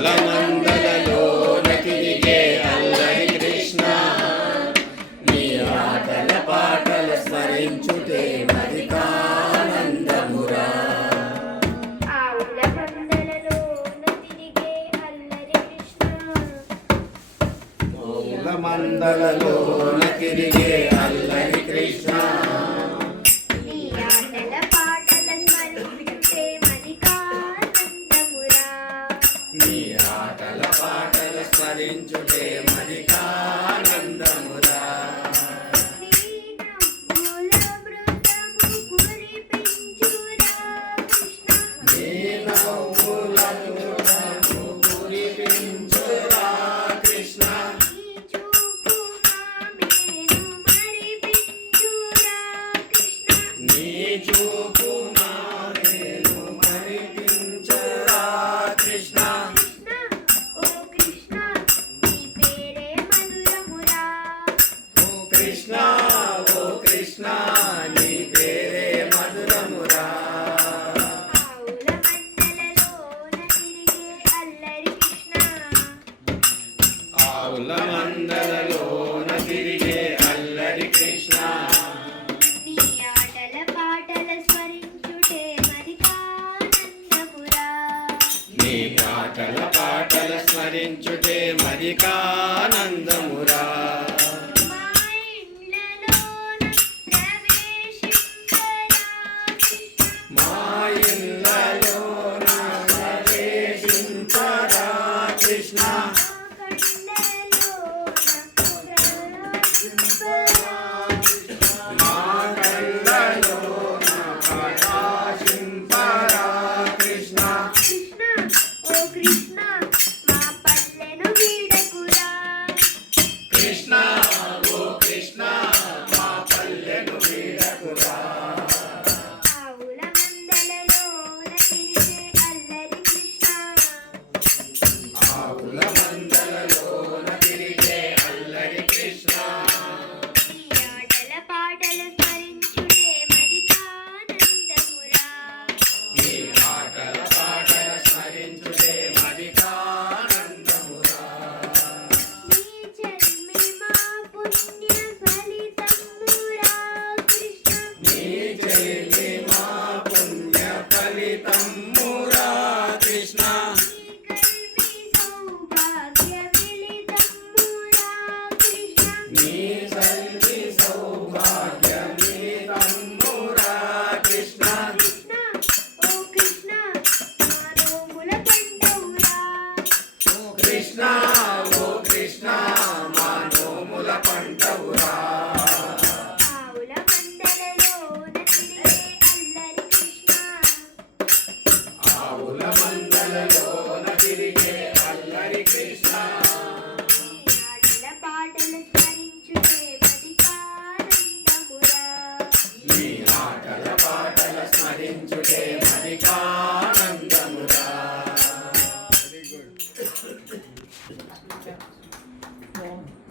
మందలలోన తిరిగే అల్లరి కృష్ణ నీ ఆటల పాటలు స్మరించుటే మదికానందమురా ఆవుల మందలలోన తిరిగే అల్లరి కృష్ణ ఆవుల మందలలోన తిరిగే అల్లరి కృష్ణ నీ ఆటల పాటల స్మరించుటే మదికానందమురా నీ ఆటల పాటల స్మరించుటే మదికానందమురా నీ నవ్వుల మృగము కురిపించురా కృష్ణ నీ చూపు మామేను మరిపించురా కృష్ణ ఓ కృష్ణ నీ పేరే మధురమురా ఓ కృష్ణ ఓ కృష్ణ నీ పేరే మధురమురా ఆవుల మందలలోన తిరిగే అల్లరి కృష్ణ ఆవుల మందలలోన తిరిగే అల్లరి కృష్ణ నీ ఆటల పాటల స్మరించుటే మదికానందమురా నీ పాటల పాటల స్మరించుటే మదికానందమురా మా ఇండ్లలోన ప్రవేశించరా కృష్ణ మా ఇళ్ళలోన ప్రవేశించరా కృష్ణ